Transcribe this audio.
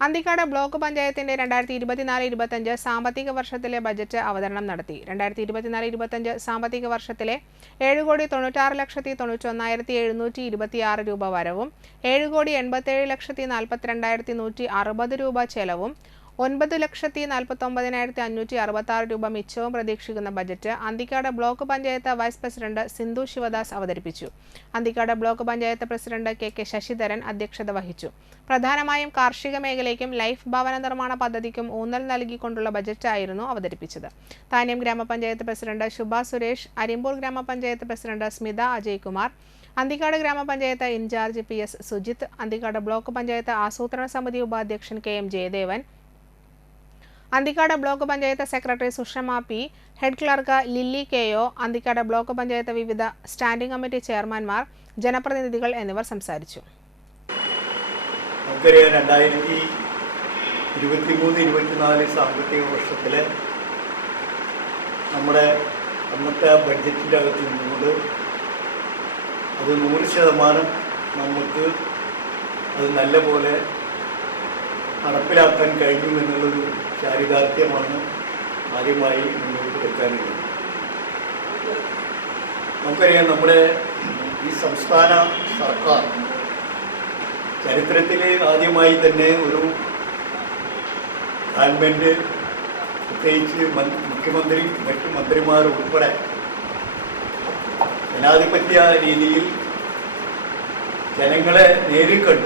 Anthikad block പഞ്ചായത്തിന്റെ രണ്ടായിരത്തി ഇരുപത്തിനാല് ഇരുപത്തഞ്ച് സാമ്പത്തിക വർഷത്തിലെ ബജറ്റ് അവതരണം നടത്തി. രണ്ടായിരത്തി ഇരുപത്തിനാല് ഇരുപത്തഞ്ച് സാമ്പത്തിക വർഷത്തിലെ ഏഴ് കോടി തൊണ്ണൂറ്റാറ് ലക്ഷത്തി തൊണ്ണൂറ്റൊന്നായിരത്തി എഴുന്നൂറ്റി ഇരുപത്തിയാറ് രൂപ വരവും ഏഴ് കോടി എൺപത്തേഴ് ലക്ഷത്തി നാൽപ്പത്തിരണ്ടായിരത്തി നൂറ്റി അറുപത് രൂപ ചെലവും ഒൻപത് ലക്ഷത്തി നാൽപ്പത്തൊമ്പതിനായിരത്തി അഞ്ഞൂറ്റി അറുപത്തി ആറ് രൂപ മിച്ചവും പ്രതീക്ഷിക്കുന്ന budget Anthikkad block panchayat vice president Sindhu Sivadas അവതരിപ്പിച്ചു. Anthikkad block panchayat president K K Sasidharan അധ്യക്ഷത വഹിച്ചു. പ്രധാനമായും കാർഷിക മേഖലയ്ക്കും ലൈഫ് ഭവന നിർമ്മാണ പദ്ധതിക്കും ഊന്നൽ നൽകിക്കൊണ്ടുള്ള ബജറ്റായിരുന്നു അവതരിപ്പിച്ചത്. താന്യം ഗ്രാമപഞ്ചായത്ത് പ്രസിഡന്റ് ശുഭ സുരേഷ് അരിമ്പൂർ ഗ്രാമപഞ്ചായത്ത് പ്രസിഡന്റ് സ്മിത അജയ്കുമാർ അന്തിക്കാട് ഗ്രാമപഞ്ചായത്ത് incharge P S Sujith Anthikkad block panchayat ആസൂത്രണ സമിതി ഉപാധ്യക്ഷൻ K M Jayadevan Anthikkad block panchayat secretary Sushama P head clerk Lilly K O Anthikkad block panchayat വിവിധ സ്റ്റാൻഡിംഗ് കമ്മിറ്റി ചെയർമാൻമാർ ജനപ്രതിനിധികൾ എന്നിവർ സംസാരിച്ചു. സാമ്പത്തിക വർഷത്തിലെ നമ്മുടെ അന്നത്തെ ബഡ്ജറ്റിന്റെ അകത്ത് നിന്നുകൊണ്ട് അത് നൂറ് ശതമാനം നമുക്ക് അത് നല്ല പോലെ നടപ്പിലാക്കാൻ കഴിഞ്ഞു എന്നുള്ളൊരു ചാരിതാർത്ഥ്യമാണ് ആദ്യമായി മുന്നോട്ട് വെക്കാനുള്ളത്. നമുക്കറിയാം നമ്മുടെ ഈ സംസ്ഥാന സർക്കാർ ചരിത്രത്തിൽ ആദ്യമായി തന്നെ ഒരു ഗവൺമെന്റ് പ്രത്യേകിച്ച് മുഖ്യമന്ത്രി മറ്റു മന്ത്രിമാർ ഉൾപ്പെടെ ജനാധിപത്യ രീതിയിൽ ജനങ്ങളെ നേരിൽ കണ്ട്.